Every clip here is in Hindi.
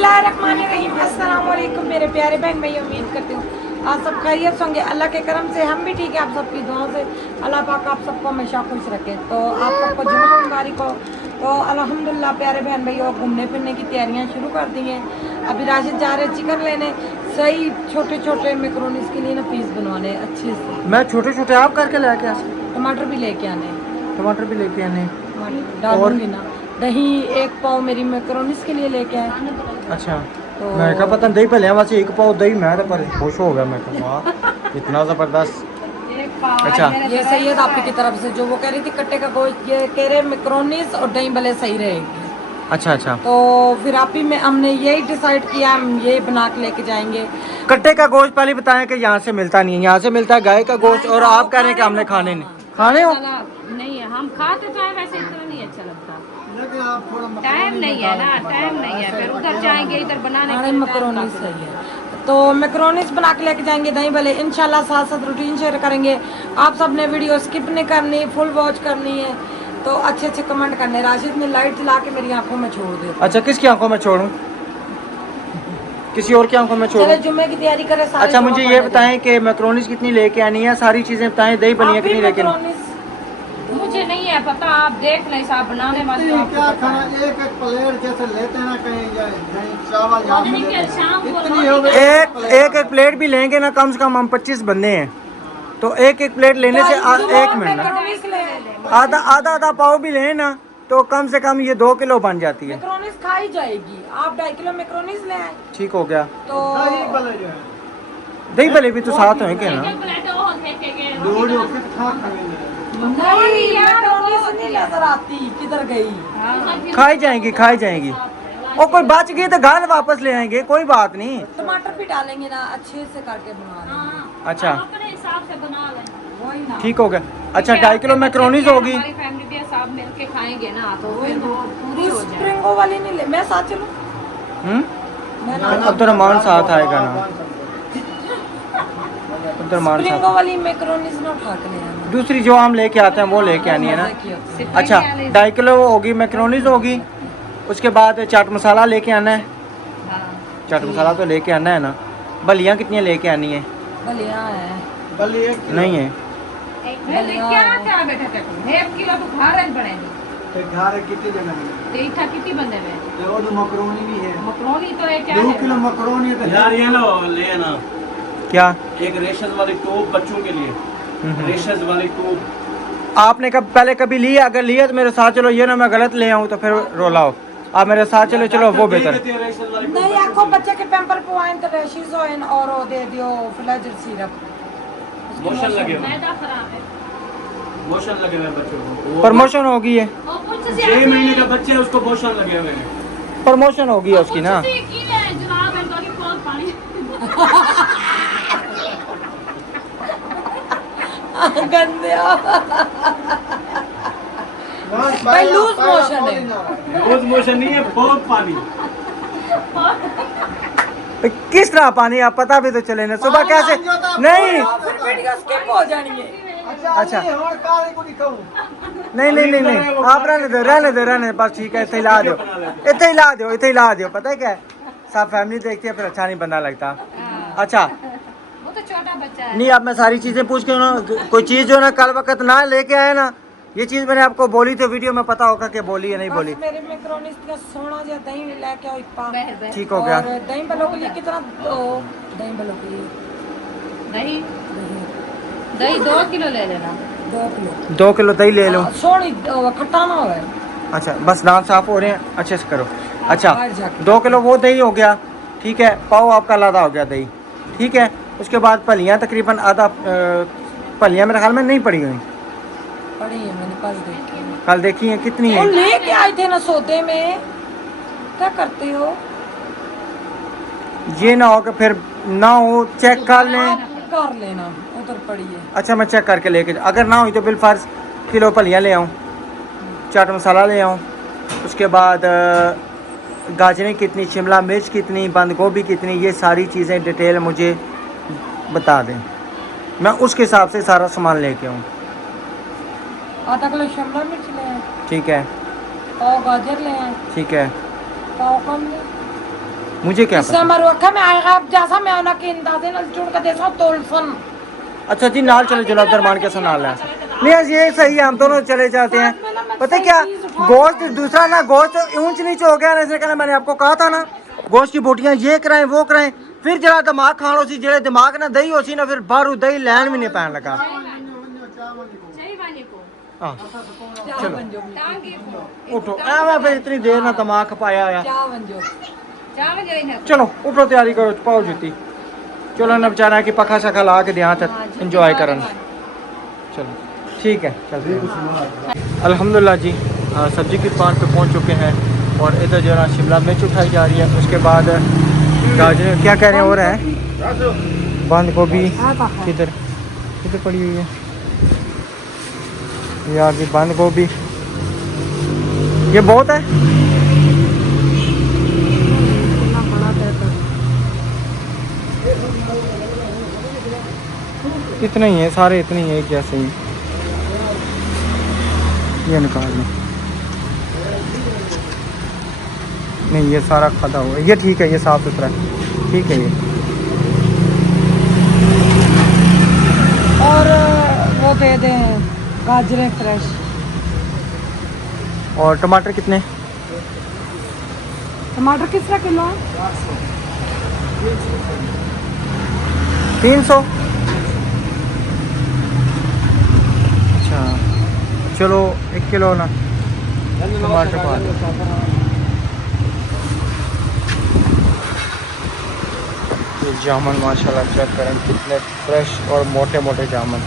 बिस्मिल्लाहिर्रहमानिर्रहीम। अस्सलाम वालेकुम मेरे प्यारे बहन भाई, उम्मीद करती हूँ आप सब खैरियत से होंगे। अल्लाह के करम से हम भी ठीक है। आप सबकी दुआओं से अल्लाह पाक आप सबको हमेशा खुश रखे। तो आप सबको जुम्मा मुबारक हो। तो अल्हम्दुलिल्लाह प्यारे बहन भाई, घूमने फिरने की तैयारियाँ शुरू कर दी हैं। अभी राशिद जा रहे चिकन लेने, सही छोटे छोटे मैक्रोनीस के लिए ना पीस बनवाने अच्छे से। मैं छोटे छोटे आप करके लेके आ टमाटर भी लेके आने, टमाटर भी लेके आने डालूंगी ना। दही 1 पाव मेरी मैक्रोनीस के लिए लेके आए। अच्छा तो मैं कहा पता दही पहले वैसे 1 पाव दही मैं तो पर खुश हो गया। मैं कहा वाह इतना ज़बरदस्त। अच्छा ये सैयद आपकी की तरफ से जो वो कह रही थी कट्टे का गोश्त, ये कह रहे मैक्रोनीस और दही भले सही रहेगी। अच्छा अच्छा तो फिर आप ही में हमने यही डिसाइड किया, हम ये बना के लेके जाएंगे। कट्टे का गोश्त पहले बताएं कि यहाँ से मिलता नहीं है। यहाँ से मिलता है गाय का गोश्त और आप कह रहे हैं कि हमने खाने नहीं खाने हो। नहीं है, हम खाते तो है, वैसे इतना नहीं अच्छा लगता। टाइम नहीं है ना, टाइम नहीं है, फिर उधर जाएंगे इधर बनाने के लिए मैक्रोनीस सही है। तो मैक्रोनीस बना के लेके जाएंगे, दही भले इंशाल्लाह साथ साथ रूटीन शेयर करेंगे। आप सब ने वीडियो स्किप नहीं करनी, फुल वॉच करनी है। तो अच्छे अच्छे कमेंट करने। राशिद ने लाइट जला के मेरी आंखों में छोड़ दे। अच्छा किसकी आंखों में छोड़ूं? किसी और की आंखों में चले छोड़ूं? जुम्मे की तैयारी करें सारे। अच्छा मुझे ये बताएं कि मैक्रोनीस कितनी लेके आनी है, सारी चीज़ें बताएं। दही बनिया कितनी लेके आनी? मुझे नहीं है पता, आप देख लें साहब बनाने वाले तो आपको क्या पता खाना है। एक एक प्लेट जैसे लेते हैं ना कहीं कहीं चावल यहाँ नहीं, मिलते हैं। शाम को इतनी हो गई एक प्लेट भी लेंगे ना, कम से कम हम 25 बंदे हैं, तो एक एक प्लेट लेने से 1 मिनट आधा आधा आधा पाव भी लें ना तो कम से कम ये 2 किलो बन जाती है। मैक्रोनीस खाई जाएगी। आप 2.5 किलो मैक्रोनीस ले आए ठीक हो गया। तो दही भले जो है दही भले भी तो साथ होंगे ना। दूध हो के खा खाएंगे। नहीं, मैक्रोनीस नहीं नजर आती, किधर गई? खाई जाएंगी और कोई बच गई तो घर वापस ले आएंगे, कोई बात नहीं। टमाटर भी डालेंगे ना, अच्छे से काट के बना लेंगे। अच्छा अपने हिसाब से बना लें। वही ना। ठीक हो गया। अच्छा 2.5 किलो मैक्रोनीस होगी। हमारी फैमिली भी सब मिलके खाएंगे ना तो फिर वो पूरी हो जाए। स्प्रिंगो वाली नहीं ले, मैं साथ चलूं? मैं ना अब्दुलरहमान साथ आएगा ना। अब्दुलरहमान स्प्रिंगो साथ। वाली मैक्रोनीस ना उठा के ले आना। दूसरी जो हम लेके आते हैं वो लेके आनी है ना। अच्छा 2.5 किलो होगी मैक्रोनीस होगी। उसके बाद चाट मसाला लेके आना है। चाट मसाला तो लेके आना है ना। बलियाँ कितनी लेके आनी है? भलिया है। भले 1 किलो नहीं है। क्या क्या बेटा चटनी 1 किलो तो खा रहे पड़ेंगे। तो घर कितनी जगह में देखा कितनी बंदे में वो तो मकरोनी भी है। मकरोनी तो है क्या 2 है? किलो मकरोनी तो यार ये लो ले ना क्या? एक रेशेस वाली टोप बच्चों के लिए। रेशेस वाली टोप आपने कब पहले कभी लिया? अगर लिया तो मेरे साथ चलो, ये ना मैं गलत ले आऊँ तो फिर रोला हो। आप मेरे साथ चलो, चलो वो बेहतर। नहीं, आपको बच्चे के पैम्पर पवाइन तो रैशेस होइन और वो दे दियो फ्लेजर सिरप। मोशन लगे हुए मैदा खराब है। मोशन लगे हुए हैं बच्चों को। प्रमोशन होगी है, और कुछ से 6 महीने का बच्चा है उसको मोशन लगे हुए हैं। प्रमोशन होगी है उसकी ना। जनाब इनका की बहुत पानी गंदे हो। भाई लूज मोशन है। लूज मोशन नहीं है, बहुत पानी। किस तरह पानी आप पता भी तो चले ना। सुबह कैसे नहीं फिर वीडियो स्किप हो जानी है। अच्छा। नहीं और काले को दिखाऊं नहीं आप रहने दो बस ठीक है। इतना हिला दो पता है क्या है? सब फैमिली देखती है फिर अच्छा नहीं बंदा लगता। अच्छा वो तो छोटा बच्चा है। नहीं, अब मैं सारी चीज़ें पूछ के ना कोई चीज़ जो ना कल वक्त ना लेके आए ना, ये चीज़ मैंने आपको बोली तो वीडियो में पता होगा कि बोली या नहीं बोली। बस मेरे मैक्रोनीस का सोना या दही लेके आओ एक पाव। ठीक हो गया। और दही भलो के लिए कितना दो? दही भलो के लिए दही दही 2 किलो ले लेना। 2 किलो। 2 किलो दही ले लो। सोनी खट्टा ना होवे। अच्छा बस दांत साफ हो रहे हैं, अच्छे से करो। अच्छा बाहर जाके। 2 किलो वो दही हो गया। ठीक है, पाव आपका आधा हो गया दही। ठीक है, उसके बाद फलियाँ तकरीबन आधा। फलियाँ मेरे ख्याल में नहीं पड़ी हुई, पड़ी है, मैंने कल देखी। कल देखी है कितनी वो है। लेके आए थे ना सौदे में, क्या करते हो? ये ना हो कि फिर ना हो, चेक कर लें। आप कर लेना, उधर पड़ी है। अच्छा मैं चेक करके लेके, अगर ना हुई तो बिलफर्ज किलो फलियाँ ले आऊँ, चाट मसाला ले आऊँ। उसके बाद गाजरें कितनी, शिमला मिर्च कितनी, बंद गोभी कितनी, ये सारी चीज़ें डिटेल मुझे बता दें, मैं उसके हिसाब से सारा सामान लेके आऊँ। आधा किलो शिमला मिर्च ले आए, ठीक है, पाव गाजर ले आए, ठीक है, पाव कम ले, मुझे क्या पता। मरुआ में आएगा अब जैसा मैं उन्हें के अंदाजे न जुड़ के देसा तोलसन अच्छा जी नाल चले चलो अब्दुलरहमान के साथ नाल है नहीं ये सही है हम दोनों चले जाते हैं। पता है क्या गोश्त दूसरा ना गोश्त ऊंच नीचे हो गया ना इसलिए कहना मैंने आपको कहा था ना गोश्त की बोटियां ये कराएं वो कराएं फिर जरा दिमाग खानो सी जेड़े दिमाग ना दही हो सी ना फिर बाहर दही लैन भी नहीं पैन लगा। हाँ चलो उठो मैं फिर इतनी देर ना दिमाग खपाया आया चलो उठो तैयारी करो पाओ जूती चलो ना बेचारा कि पखा शखा ला के दिया इंजॉय करन चलो ठीक है चलते अल्हम्दुलिल्लाह जी सब्जी की दुकान पे पहुंच चुके हैं और इधर जो है ना शिमला मिर्च उठाई जा रही है उसके बाद गाजर क्या कह रहे हैं हो रहा है बंद गोभी किधर किधर पड़ी हुई है ये आगे बंद गोभी ये बहुत है इतना ही है सारे इतने ही है जैसे ही ये निकाल लें नहीं ये सारा खादा हुआ है ये ठीक है ये साफ़ सुथरा है ठीक है ये और वो दे दें गाजरें फ्रेश और टमाटर कितने टमाटर किस तरह किलो है 300 अच्छा चलो 1 किलो ना टमाटर पा दो। ये जामुन माशाल्लाह चेक करें कितने फ्रेश और मोटे मोटे जामुन।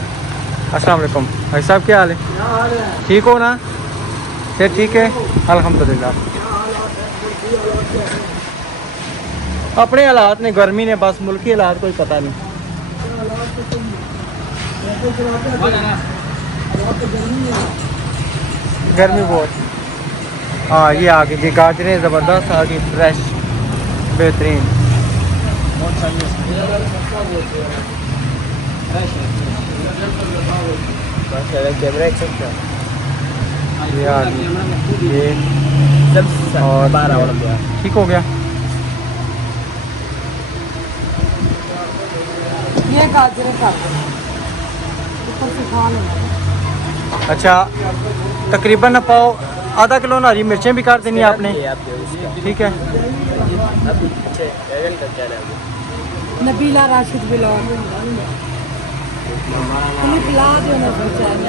अस्सलाम वालेकुम भाई साहब क्या हाल है ठीक हो ना फिर ठीक है अल्हम्दुलिल्लाह अपने हालात ने गर्मी ने बस मुल्की हालात कोई पता नहीं गर्मी बहुत हाँ ये आ गई गाजरें ज़बरदस्त आ गई फ्रेश बेहतरीन कैमरा ये आ गई ये और ठीक हो गया ये गाजरें खा ऊपर से खा लेना। अच्छा तकरीबन पाओ आधा किलो ना हरी मिर्चें भी काट देनी है आपने ठीक है नबीला राशिद बिलाल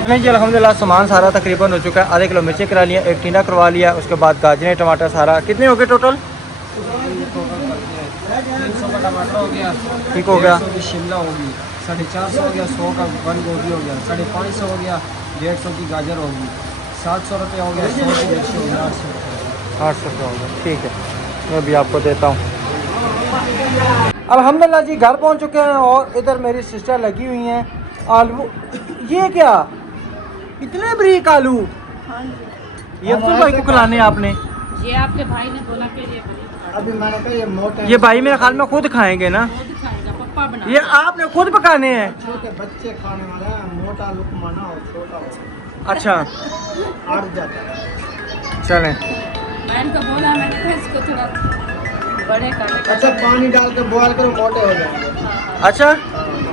नहीं जी अल्हम्दुलिल्लाह सामान सारा तकरीबन हो चुका है आधे किलो मिर्चें करा लिया एक टीना करवा लिया उसके बाद गाजरें टमाटर सारा कितने हो गए टोटल 300 का टमाटर हो गया ठीक हो गया 150 की शिमला होगी 450 हो गया 100 का बंद गोभी हो गया 550 हो गया 150 की गाजर होगी 700 रुपये हो गया 100 की मिर्ची हो गया 800 रुपये हो गया ठीक है मैं भी आपको देता हूँ। अल्हम्दुलिल्लाह जी घर पहुँच चुके हैं और इधर मेरी सिस्टर लगी हुई हैं आलू ये क्या इतने बरीक आलू ये अफसर भाई को खिलाने आपने ये आपके भाई ने बोला कि ये अभी मैंने कहा ये मोटे ये भाई मेरे ख्याल में खुद खाएंगे ना खुद खाएगा पप्पा बना ये आपने खुद पकाने हैं छोटे बच्चे खाने वाला है मोटा लुकमाना और छोटा हो अच्छा अड़ जाता है। चलें मैं इनको बोला मैंने कहा इसको थोड़ा बड़े कर अच्छा पानी डाल के बॉयल करो मोटे हो जाएंगे। अच्छा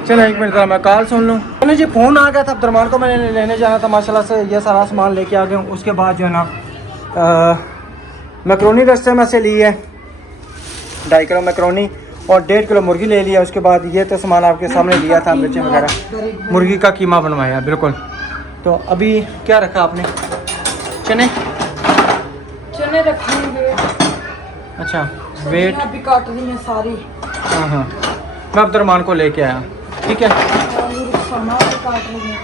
चलो एक मिनट मैं कॉल सुन लूँ। मैंने जी फ़ोन आ गया था अब्दुलरहमान को मैंने लेने जाना था माशाल्लाह से ये सारा सामान लेके आ गया हूँ। उसके बाद जो है ना मैकरोनी रस्ते में से ली है 2.5 किलो मैकरोनी और 1.5 किलो मुर्गी ले लिया। उसके बाद ये तो सामान आपके सामने लिया था मिर्चें वगैरह मुर्गी का कीमा बनवाया बिल्कुल। तो अभी क्या रखा आपने चने चने रखेंगे अच्छा वेट अभी काट दी है सारी हाँ हाँ मैं अब्दुलरहमान को लेके आया ठीक है। और सामान भी काट रही है।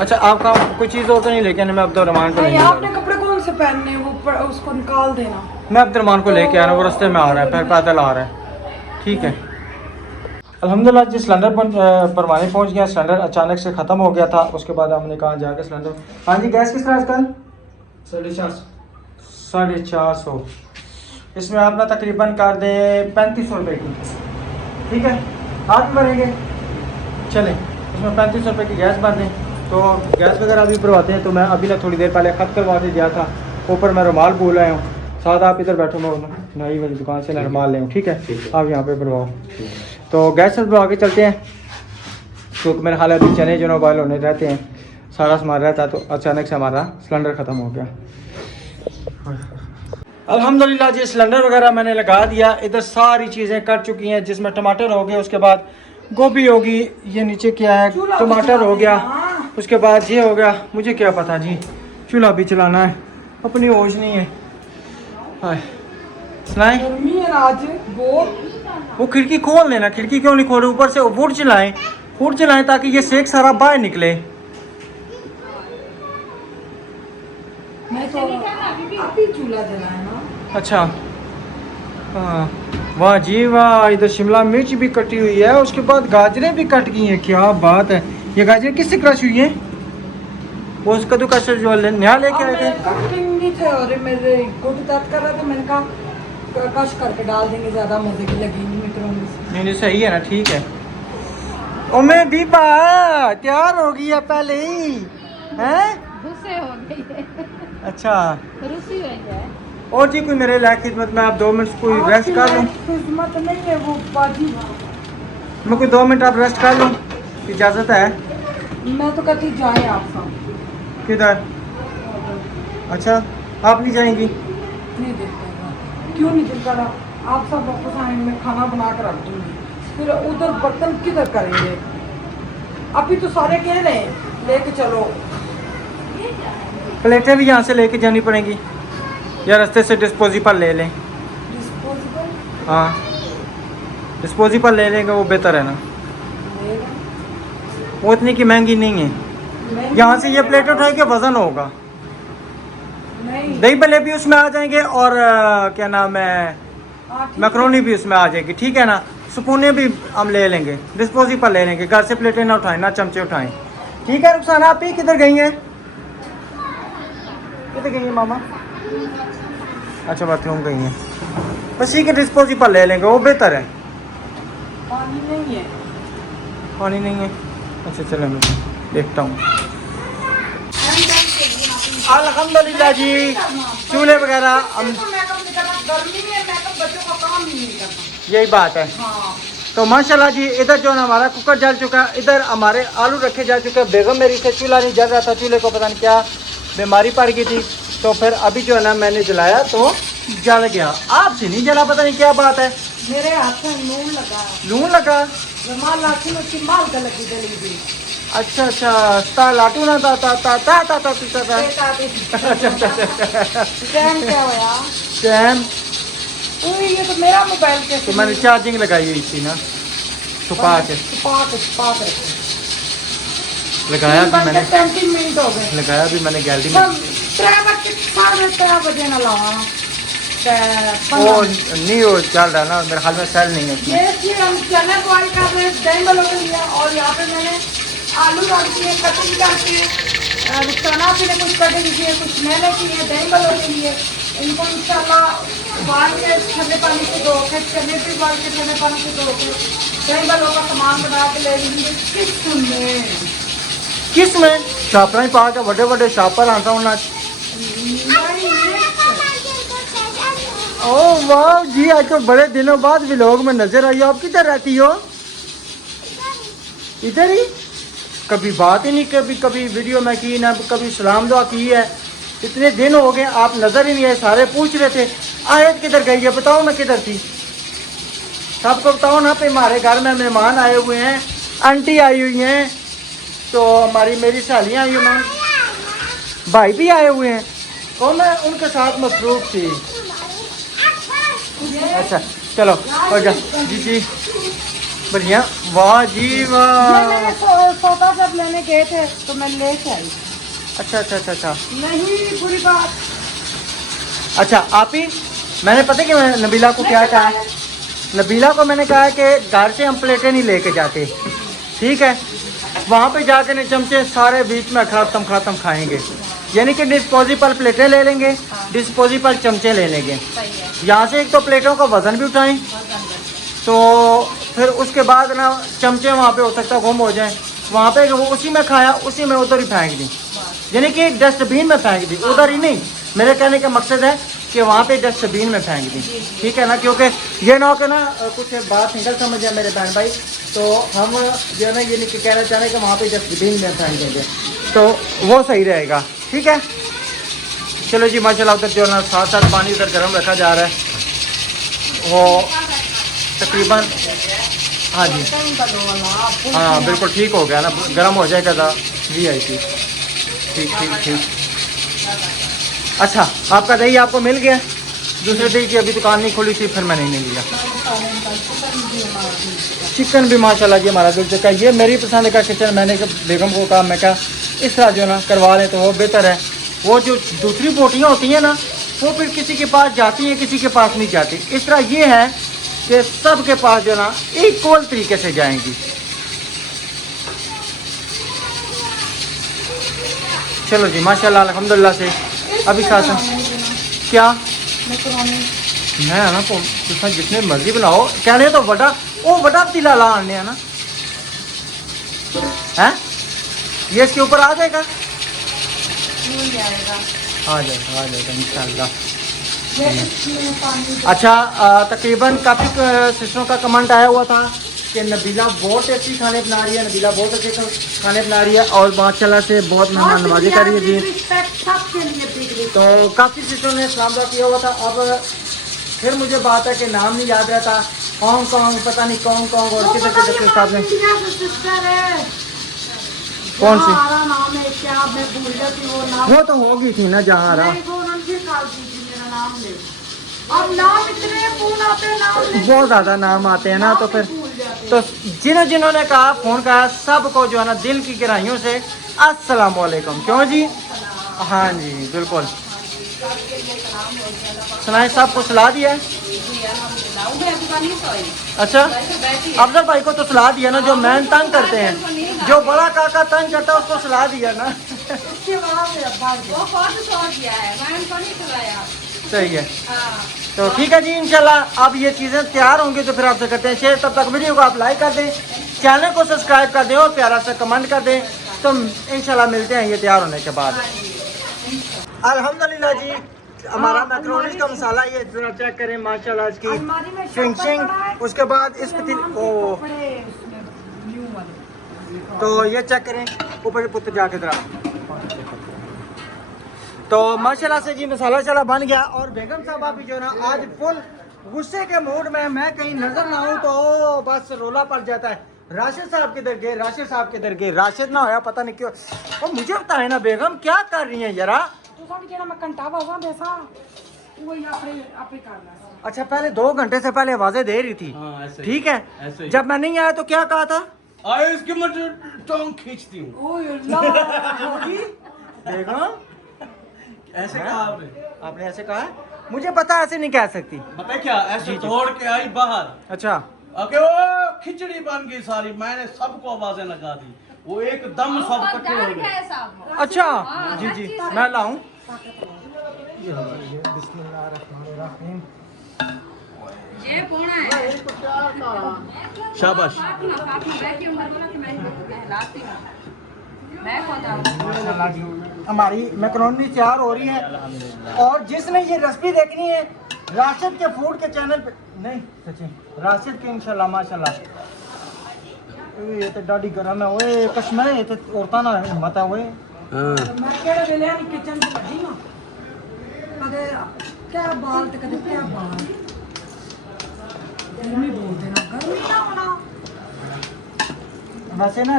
अच्छा आपका कोई चीज़ और तो नहीं लेके आने मैं अब्दुलरहमान को नहीं लेके आपने कपड़े कौन से पहनने हैं? वो उसको निकाल देना। मैं अब्दुलरहमान को लेके आना वो रास्ते में आ रहा है फिर पैदल आ रहा है ठीक है। अल्हम्दुलिल्लाह जी सिलेंडर परवाने पहुंच गया। सिलेंडर अचानक से ख़त्म हो गया था। उसके बाद हमने कहा जाकर सिलेंडर हाँ जी गैस किस तरह आजकल 450 इसमें आप ना तकरीबन कर दें 3500 रुपये की ठीक है। आप भी भरेंगे चलें इसमें 3500 रुपये की गैस भर दें। तो गैस वगैरह अभी भरवाते हैं। तो मैं अभी ना थोड़ी देर पहले ख़त करवा के दिया था ऊपर मैं रुमाल भूल आया हूँ साथ आप इधर बैठो, मैं नई वाली दुकान से नरमाल ले आऊँ, ठीक है? आप यहाँ पे भरवाओ। तो गैस भरवा के चलते हैं, क्योंकि मेरे ख्याल अभी चने जो बॉयल होने रहते हैं, सारा सामान रहता है, तो अचानक से हमारा सिलेंडर ख़त्म हो गया। अल्हम्दुलिल्लाह जी सिलेंडर वगैरह मैंने लगा दिया। इधर सारी चीज़ें कट चुकी हैं, जिसमें टमाटर हो गए, उसके बाद गोभी होगी, ये नीचे क्या है, टमाटर हो गया, उसके बाद ये हो गया। मुझे क्या पता जी, चूल्हा भी चलाना है, अपनी होश नहीं है। हाय सुनाए, गर्मी है ना आज बहुत। वो खिड़की खोल लेना। खिड़की क्यों नहीं खोले? ऊपर से वुड चलाएं ताकि ये सेक सारा बाहर निकले। मैं तो अभी चूल्हा जलाया ना। अच्छा हाँ, वाह जी वाह, इधर शिमला मिर्च भी कटी हुई है, उसके बाद गाजरें भी कट गई हैं। क्या बात है, ये गाजरें किससे क्रश हुई हैं? वो उसका तो कश जो नया लेके आए थे। कटिंग नहीं थे और मेरे गुट दर्द कर रहा था, मैंने कहा कश करके डाल देंगे, ज़्यादा मजे की लगी नहीं मित्रों से। नहीं सही है ना, ठीक है। ओ मैं दीपा तैयार हो गई है पहले ही हैं? गुस्से हो गई है, अच्छा रुसी हो जाए। और जी कोई मेरे लायक खिदमत में आप 2 मिनट कोई रेस्ट कर लूँ? किस्मत नहीं है वो बाजी। मैं कोई 2 मिनट आप रेस्ट कर लूँ, इजाज़त है? मैं तो कहती जाए आप सब। किधर? अच्छा आप नहीं जाएंगी? नहीं देखता, क्यों नहीं दिल करा? आप सब वापस आए, मैं खाना बना कर रख दूँगी, फिर उधर बर्तन किधर करेंगे? अभी तो सारे कह रहे हैं लेके चलो। प्लेटें भी यहाँ से लेके जानी पड़ेंगी या रास्ते से डिस्पोजिबल ले लें? डिस्पोजेबल हाँ डिस्पोजिबल ले लेंगे, वो बेहतर है ना, वो इतनी की महंगी नहीं है। यहाँ से ये प्लेट उठाएंगे वज़न होगा, नहीं दही भल्ले भी उसमें आ जाएंगे और क्या नाम है, मैक्रोनी भी उसमें आ जाएगी, ठीक है ना? स्पूने भी हम ले लेंगे, डिस्पोजिबल ले लेंगे, घर से प्लेटें ना उठाएं, ना चमचे उठाएं, ठीक है? रुखसाना आप ही किधर गई हैं? किधर गई हैं मामा? अच्छा बाथरूम गई हैं, बस ठीक है, डिस्पोजिबल ले लेंगे, वो बेहतर है। पानी नहीं है। पानी नहीं है? अच्छा चलो मैं देखता हूँ। अल्हम्दुलिल्लाह जी चूल्हे वगैरह हम, गर्मी में मेकअप बच्चों का काम ही नहीं करना। यही बात है। हाँ तो माशाल्लाह जी इधर जो है ना हमारा कुकर जल चुका है, इधर हमारे आलू रखे जा चुके हैं। बेगम मेरी से चूल्हा नहीं जल रहा था, चूल्हे को पता नहीं क्या बीमारी पड़ गई थी, तो फिर अभी जो है ना मैंने जलाया तो जल गया। आपसे नहीं जला, पता नहीं क्या बात है। मेरे हाथ में नून लगा, लून लगा? जमाल लाठी में उसकी माल का लगी जली हुई। अच्छा अच्छा ता लाटू ना ता ता ता ता ता ता ता ता। बेटा देखी। अच्छा अच्छा अच्छा टैम क्या हुआ? चैन ये तो मेरा मोबाइल के तो मैंने चार्जिंग लगाई हुई थी ना, छुपा के छुपा के लगाया भी मैंने, 35 मिनट हो गए। लगाया भी मैंने गैलरी में। 3 बजे ना लावा। वो नहीं वो चल रहा ना, मेरे हाल में सेल नहीं है उसमें। ये हम चने बॉईल कर रहे हैं, दही बलो के लिए, और यहाँ पे मैंने आलू डाल दिए, कटिंग करके, चना के लिए कुछ कटिंग की है, कुछ मैंने की है दही बलो के लिए। इनको इंशाल्लाह उबाल के ठंडे पानी से धो के, चने भी उबाल के ठंडे पानी से धो के दही बलो का सामान बना के ले लेंगे। किस में शापर ही पा के बड़े बड़े शापर आता होना। ओ वाह जी, आज तो बड़े दिनों बाद व्लॉग में नजर आई। आप किधर रहती हो? इधर ही? कभी बात ही नहीं, कभी वीडियो में की ना, कभी सलाम दुआ की है। इतने दिन हो गए आप नजर ही नहीं आए। सारे पूछ रहे थे आयत किधर गई है, बताओ ना किधर थी, सबको बताओ ना। पे हमारे घर में मेहमान आए हुए हैं, आंटी आई हुई हैं, तो हमारी मेरी सहेलियाँ आई हुई हैं, भाई भी आए हुए हैं, तो मैं उनके साथ मसरूफ थी। अच्छा चलो हो जा जी जी बढ़िया। वाह जी वाह। मैंने सौदा जब लेने गए थे तो मैं लेके आई। अच्छा अच्छा अच्छा अच्छा नहीं बुरी बात। अच्छा आप ही, मैंने पता है कि मैं नबीला को क्या कहा है, नबीला को मैंने कहा है कि घर से हम प्लेटें नहीं लेके जाते, ठीक है? वहाँ पे जाके नहीं चमचे सारे बीच में खत्म खाएंगे, यानी कि डिस्पोजिबल प्लेटें ले लेंगे, डिस्पोजिबल चमचे ले लेंगे। यहाँ से एक तो प्लेटों का वज़न भी उठाएं, तो फिर उसके बाद ना चमचे वहाँ पे हो सकता है गुम हो जाएं, वहाँ पे वो उसी में खाया उसी में उधर ही फेंक दी, यानी कि डस्टबिन में फेंक दी, उधर ही नहीं। मेरे कहने का मकसद है कि वहाँ पे डस्टबिन में फेंक दी, ठीक है ना, क्योंकि ये ना हो कि ना कुछ बात निकल समझ जाए मेरे बहन भाई, तो हम जो है ना ये नहीं कहना चाह रहे कि वहाँ पे डस्टबिन में फेंक देंगे, तो वो सही रहेगा, ठीक है। चलो जी माशाल्लाह, उधर जो है ना साथ साथ पानी उधर गर्म रखा जा रहा है, वो तकरीबन, हाँ जी हाँ बिल्कुल ठीक हो गया ना, गर्म हो जाएगा था VIP, ठीक ठीक ठीक। अच्छा आपका दही आपको मिल गया, दूसरे दही की अभी दुकान नहीं खोली थी, फिर मैंने नहीं लिया। चिकन भी माशाल्लाह जी हमारा दिल चुका, ये मेरी पसंद का किचन, मैंने बेगम को कहा, मैं क्या इस तरह जो ना करवा लें तो वो बेहतर है। वो जो दूसरी बोटियाँ होती हैं ना, वो फिर किसी के पास जाती हैं, किसी के पास नहीं जाती। इस तरह ये है कि सब के पास जो ना इक्वल तरीके से जाएंगी। चलो जी माशाल्लाह अल्हम्दुलिल्लाह से अभी साथ क्या मैं ना तो जितने मर्जी बनाओ, कहने तो बड़ा वो बड़ा पतीला ला आने ना है, ये इसके ऊपर आ जाएगा, आ जाएगा इंशाल्लाह। अच्छा तकरीबन काफ़ी सिस्टरों का कमेंट आया हुआ था कि नबीला बहुत अच्छी खाने बना रही है, नबीला बहुत अच्छे खाने बना रही है और माशाल्लाह से बहुत मेहमान नवाजी कर रही है जी। तो काफ़ी सिस्टरों ने सलाम किया हुआ था। अब फिर मुझे बात है कि नाम नहीं याद रहता, हांगकॉन्ग पता नहीं कौन और किधर किधर साहब ने कौन सी नाम है क्या, मैं भूल जाती वो नाम, वो तो होगी थी ना जहाँ रहा, अब नाम इतने फोन आते हैं, नाम बहुत ज़्यादा नाम आते हैं ना, तो फिर तो जिन्होंने कहा फ़ोन करा सबको जो है ना दिल की गहराइयों से अस्सलाम वालेकुम। क्यों जी, हाँ जी बिल्कुल, सुनाए सबको सलाह दिया है। अच्छा अफजल भाई को तो सलाह दिया ना, जो मैन तंग करते हैं, जो बड़ा काका तंग करता है उसको सलाह दिया ना। सही है, तो ठीक है जी इंशाल्लाह अब ये चीज़ें तैयार होंगी तो फिर आपसे करते हैं शेयर। तब तक वीडियो को आप लाइक कर दें, चैनल को सब्सक्राइब कर दें और प्यारा सा कमेंट कर दें, तो इंशाल्लाह मिलते हैं ये तैयार होने के बाद। अल्हम्दुलिल्लाह जी हमारा मैक्रोनीज का मसाला ये जरा चेक करें माशाल्लाह इसकी फिनिशिंग, उसके बाद इस ओ तो ये चेक करें ऊपर पुत्र जाके जरा, तो माशाल्लाह से जी मसाला चला बन गया। और बेगम साहब भी जो ना आज फुल गुस्से के मूड में, मैं कहीं नजर ना आऊँ तो बस रोला पड़ जाता है, राशिद साहब किधर गए, राशिद साहब किधर गए, राशिद ना होया पता नहीं क्यों। और मुझे बताए ना बेगम क्या कर रही है जरा। अच्छा पहले 2 घंटे से पहले आवाजें दे रही थी, ठीक है, जब मैं नहीं आया तो क्या कहा था, इसकी मैं टांग खींचती हूँ। बेगम ऐसे कहा आपने ऐसे कहा, मुझे पता ऐसे नहीं कह सकती, पता क्या, ऐसे दौड़ के आई बाहर, अच्छा ओके वो खिचड़ी बन गई सारी, मैंने सबको आवाजें लगा दी, वो एकदम सब इकट्ठे हो गए। अच्छा जी जी मैं लाऊं। शाबाश। हमारी मैक्रोनी तैयार हो रही है, और जिसने ये रेसिपी देखनी है राशिद के फूड के चैनल पे, नहीं सचिन राशिद के इंशाल्लाह माशाल्लाह, ये तो डाडी गरम है ओए, कसम है ये तो औरतां ना हिम्मत है ओए। मैं केड़े वेले नहीं किचन च बैठी ना, कदे क्या बाल ते कदे क्या बाल, गर्मी बोलते ना, गर्मी ना होना। वैसे ना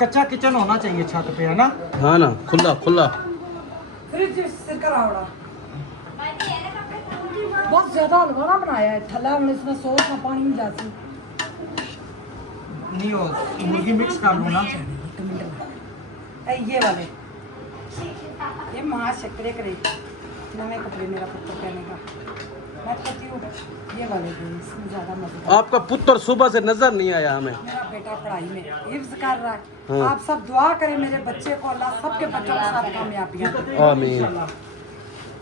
कच्चा किचन होना चाहिए छत पे, है ना, हाँ ना, खुला खुला। फ्रिज से करावड़ा बहुत ज्यादा हलवा ना बनाया है, थला में इसमें सॉस में पानी में जाती नहीं हो मुर्गी मिक्स कर लो ना। ये वाले ये माँ शक्करे करे नवे कपड़े मेरा पुत्र पहने का, मैं कहती हूँ ये वाले दे, इसमें ज्यादा मजा। आपका पुत्र सुबह से नजर नहीं आया हमें। मेरा बेटा पढ़ाई में हिफ्ज कर रहा है, आप सब दुआ करें मेरे बच्चे को, अल्लाह सबके बच्चों के साथ कामयाबियां दे। आमीन।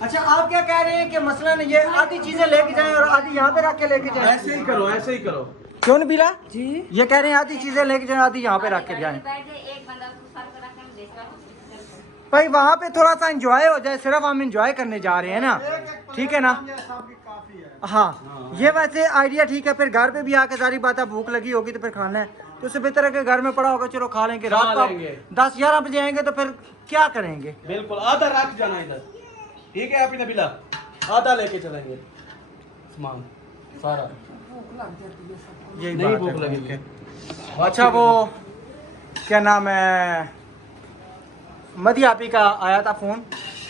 अच्छा आप क्या कह रहे हैं कि मसलन ये आधी चीजें लेके जाएं और आधी यहाँ पे रख के लेके जाएं? ऐसे ही करो, ऐसे ही करो। क्यों नबीला जी ये कह रहे हैं आधी चीजें लेके जाएं आधी यहाँ पे रख के जाएं? भाई वहाँ पे थोड़ा सा एंजॉय हो जाए, सिर्फ हम एंजॉय करने जा रहे हैं ना, ठीक है ना। हाँ ये वैसे आइडिया ठीक है। फिर घर पे भी आके सारी बात, भूख लगी होगी तो फिर खाना है, तो उससे बेहतर है कि घर में पड़ा होगा चलो खा लेंगे। रात को 10-11 बजे आएंगे तो फिर क्या करेंगे। बिल्कुल, आधा रख जाना इधर, ठीक है। आप नबीला आधा लेके चलेंगे सामान सारा, यही नहीं बात भूख है। लगेगी। अच्छा वो क्या नाम है, मधी आपी का आया था फ़ोन,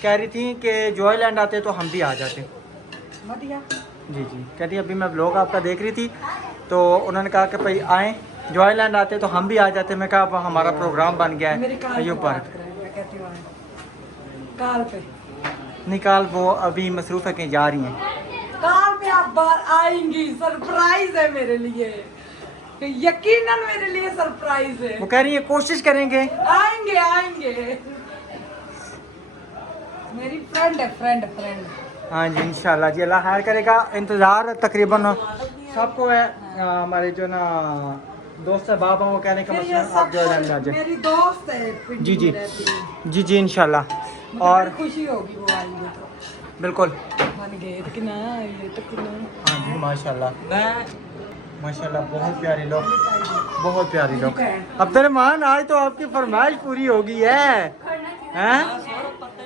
कह रही थी कि जॉयलैंड आते तो हम भी आ जाते। मदिया जी जी, कहती अभी मैं ब्लॉग आपका देख रही थी तो उन्होंने कहा कि भाई आएँ जॉयलैंड आते तो हम भी आ जाते। मैं कहा अब हमारा प्रोग्राम बन गया मेरी है कार अयूब पे पार्क। बात करें, मैं कहती हूँ कार पे, निकाल वो अभी मसरूफ़ है कहीं जा रही हैं। कार पे आप बाहर आएंगी, सरप्राइज है मेरे लिए, यकीनन मेरे लिए सरप्राइज है। वो कह रही है कोशिश करेंगे। आएंगे आएंगे, मेरी फ्रेंड है, फ्रेंड फ्रेंड। हाँ जी इंशाल्लाह जी, अल्लाह खैर करेगा। इंतज़ार तकरीबन सबको है। हमारे जो ना दोस्त है बाबा, वो कहने का फिर मतलब ये आप सब जॉयलैंड में आ जाए। मेरी दोस्त है, पिंडी जी जी में रहती है। जी जी इंशाल्लाह। मुझे और बड़ी खुशी होगी वो आएंगे तो। बिल्कुल बन गए तो कि ना, ये तो कि ना। हाँ जी माशाल्लाह माशाल्लाह, बहुत प्यारी लोग, बहुत प्यारी लोग। अब तेरे मान आज तो आपकी फरमाइश पूरी हो गई है हैं?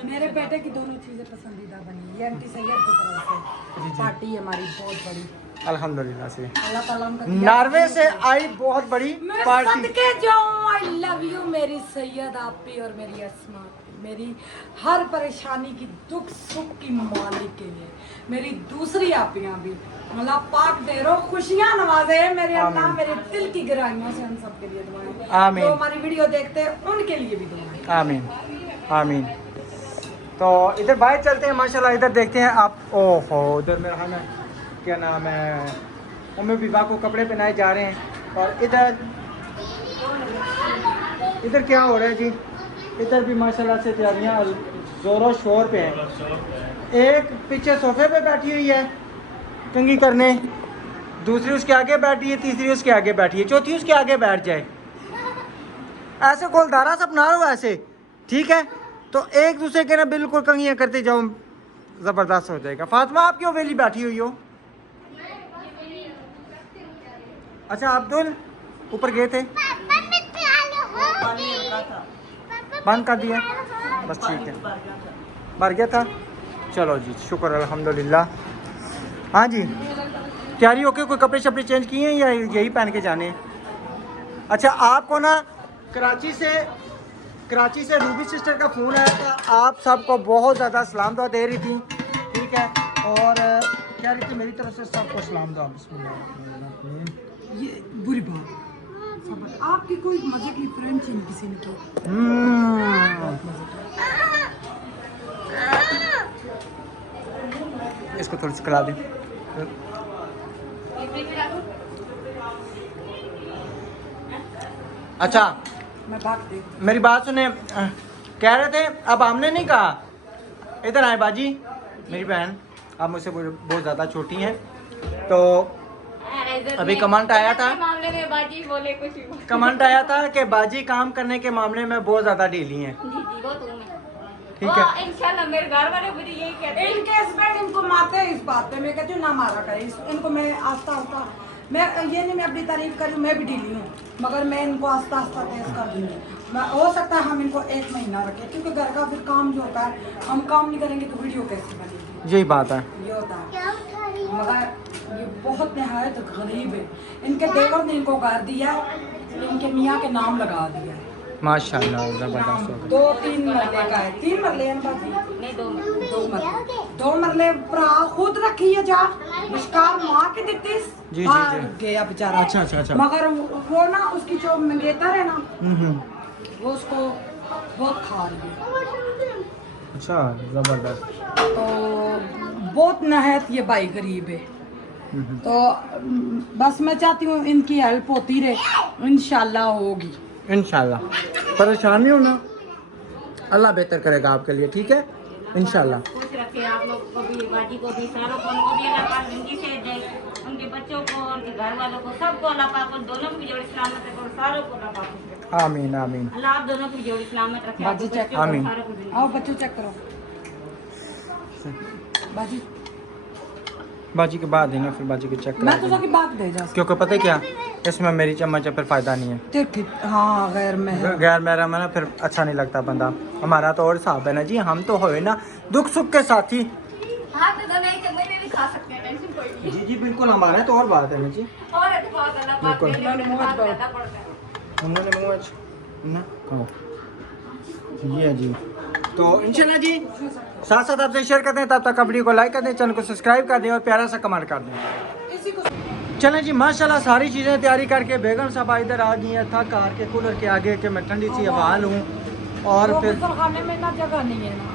मेरे बेटे की दोनों चीजें पसंदीदा बनी, ये आंटी सैयद की तरफ जी, से जी। पार्टी हमारी बहुत बड़ी, अल्हम्दुलिल्लाह से अल्लाह ताला उनका दिया। नॉर्वे से आई बहुत बड़ी मैं पार्टी। सदके जाऊं, आई लव यू मेरी सैयद आपी और मेरी अस्मा, मेरी हर परेशानी की दुख सुख की मालिक के लिए, मेरी दूसरी आपियां भी अल्लाह पाक दे रो खुशियां नवाजे मेरे अल्लाह, आमीन। मेरे दिल की गहराइयों से हम सब के लिए दुआएं। आमीन। जो हमारी वीडियो देखते हैं उनके लिए भी दुआएं। आमीन आमीन। तो इधर बाहर चलते हैं माशाल्लाह, इधर देखते हैं आप। ओहो उधर मेरा है ना क्या नाम है, उम्मी विवाह को कपड़े पहनाए जा रहे हैं। और इधर क्या हो रहा है जी, इधर भी माशाल्लाह से तैयारियां जोरों शोर पे हैं। एक पीछे सोफे पे बैठी हुई है कंघी करने, दूसरी उसके आगे बैठी है, तीसरी उसके आगे बैठी है, चौथी उसके आगे बैठ जाए। ऐसे गोलदारा सब ना हो ऐसे, ठीक है। तो एक दूसरे के ना बिल्कुल कंघियाँ करते जाओ, ज़बरदस्त हो जाएगा। फातिमा आप क्यों वेली बैठी हुई हो? अच्छा अब्दुल ऊपर गए थे, बंद कर दिया, बस ठीक है, भर गया था। चलो जी शुक्र अल्हम्दुलिल्लाह। हाँ जी तैयारी होके कोई कपड़े शपड़े चेंज किए हैं या यही पहन के जाने हैं? अच्छा आपको ना कराची से रूबी सिस्टर का फ़ोन आया था, आप सबको बहुत ज़्यादा सलाम दुआ दे रही थी, ठीक है। और कह रही थी मेरी तरफ से सबको सलाम दुआ। बिस्मिल्लाह। ये बुरी बात, आपकी कोई मजे की फ्रेंड थी किसी ने की? इसको थोड़ी सी खिला दें। अच्छा मैं भाग दे। मेरी बात सुने, कह रहे थे अब हमने नहीं कहा, इधर आए बाजी मेरी बहन, आप मुझसे बहुत ज़्यादा छोटी हैं। तो अभी कमेंट आया था, मामले में बाजी बोले कुछ भी। कमेंट आया था कि बाजी काम करने के मामले में बहुत ज़्यादा ढीली हैं, जी जी वो तो मैं, ठीक है। इंशाल्लाह मेरे घर वाले मुझे यही कहते हैं। इनके हस्बैंड इनको मारते हैं इस बात पे, मैं कहती हूँ ना मारा करे इनको। मैं आस्ता आस्ता, मैं ये नहीं मैं अपनी तारीफ करूँ, मैं भी ढीली हूँ, मगर मैं इनको आस्ता आस्ता तेज कर दूँगी। हो सकता है हम इनको 1 महीना रखें, क्योंकि घर का फिर काम जो होता है, हम काम नहीं करेंगे तो वीडियो कैसे बनेगी, यही बात है। ये होता है। मगर ये बहुत नहायत गरीब है, इनके देवर ने इनको कर दिया, इनके मियाँ के नाम लगा दिया है। माशाल्लाह ज़बरदस्त हो गया। 2-3 मरले का है, 3 मरले हैं बाजी, नहीं 2 दो मरले भरा खुद रखी है जा, मुस्कान माँ के देती जी, भाग जी। गया बेचारा। अच्छा, अच्छा, अच्छा। मगर वो ना उसकी जो मंगेतर है ना, वो उसको बहुत खा रही है, अच्छा ज़बरदस्त। तो बहुत नहायत ये भाई गरीब है। तो बस मैं चाहती हूँ इनकी हेल्प होती रहे, इंशाल्लाह होगी। इंशाल्लाह परेशान नहीं होना, अल्लाह बेहतर करेगा आपके लिए, ठीक है इंशाल्लाह। खुश रखे आप लोग को भी, बाजी को भी, सारों को, उनको भी अल्लाह पाक जिंदगी से दे, उनके बच्चों को, उनके घर वालों को, सबको अल्लाह पाक उन दोनों की जोड़ी सलामत रखे और सारों को अल्लाह पाक खुश रखे। आमीन आमीन। अल्लाह आप दोनों की जोड़ी सलामत रखे। बाजी चेक बच्चों को, आमीन। सारों को जिंदगी आओ बच्चों चेक करो बाजी। बाजी के बाद है ना, फिर बाजी को चेक मैं करा तो की बात दे जा क्योंकि पता है क्या, इसमें मेरी चम्मच है, फिर फ़ायदा नहीं है। ठीक। हाँ गैर में है। गैर मेरा में ना फिर अच्छा नहीं लगता बंदा। हमारा तो और हिसाब है ना जी, हम तो होए ना दुख सुख के साथी। हाँ तो दोनों एक चम्मच में भी खा सकते हैं, टेंशन कोई नहीं जी जी बिल्कुल, हमारा तो और बात है ना जी। है। और बहुत अल्लाह पाक बिल्कुल। ने मुंह ज्यादा पड़ता है। उन्होंने मुँह ना खाओ ये जी। तो इंशाल्लाह जी साथ साथ आपसे शेयर करते हैं, तब तक वीडियो को लाइक कर दें, चैनल को सब्सक्राइब कर दें और प्यारा सा कमेंट कर दें। चलें जी माशाल्लाह सारी चीज़ें तैयारी करके बेगम साहब इधर आ गई हैं थक हार के कूलर के आगे कि मैं ठंडी सी हवा लूँ। और वो फिर गुसलखाने में ना जगह नहीं है ना,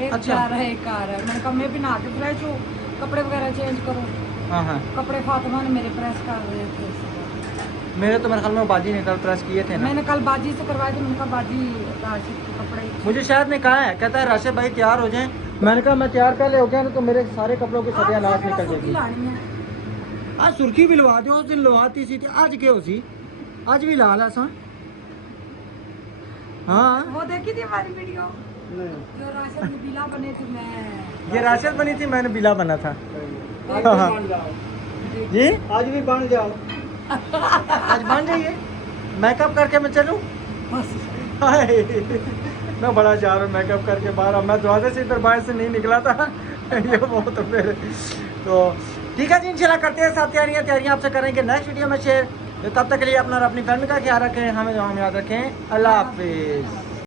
एक अच्छा। कार है एक कार है। मैंने कहा मैं भी नहा के फ्रेश हूँ, कपड़े वगैरह चेंज करूँ। हाँ हाँ कपड़े फातिमा ने मेरे प्रेस कर रहे थे। मेरे तो मेरे ख्याल में बाजी ने कल प्रेस किए थे ना। मैंने कल बाजी से करवाए थे। मैंने कहा बाजी राशिद के कपड़े मुझे शायद ने कहा है, कहता है राशिद भाई तैयार हो जाएं। मैंने कहा मैं तैयार पहले हो गया ना तो मेरे सारे कपड़ों की सत्यानाश निकल जाएगी। लानी है। आज सुर्खी भी लवा दो, उस दिन लवाती सी थी, आज क्या हो सी आज भी लाल है सा। हाँ वो देखी थी हमारी वीडियो जो राशिद ने बिला बने थे। मैं ये राशिद बनी थी, मैंने बिला बना था। हाँ। जी आज भी बन जाओ। आज बन जाइए, मेकअप करके मैं चलूँ। बस हाय, मैं बड़ा चाह रहा हूँ मेकअप करके बाहर। अब मैं दरवाजे से इधर बाहर से नहीं निकला था ये वो तो फिर तो ठीक है जी, इंशाल्लाह करते हैं साथ तैयारियाँ आपसे करेंगे नेक्स्ट वीडियो में शेयर। तो तब तक के लिए अपना और अपनी फैमिली का ख्याल रखें, हमें जो हम याद रखें। अल्लाह हाफिज़।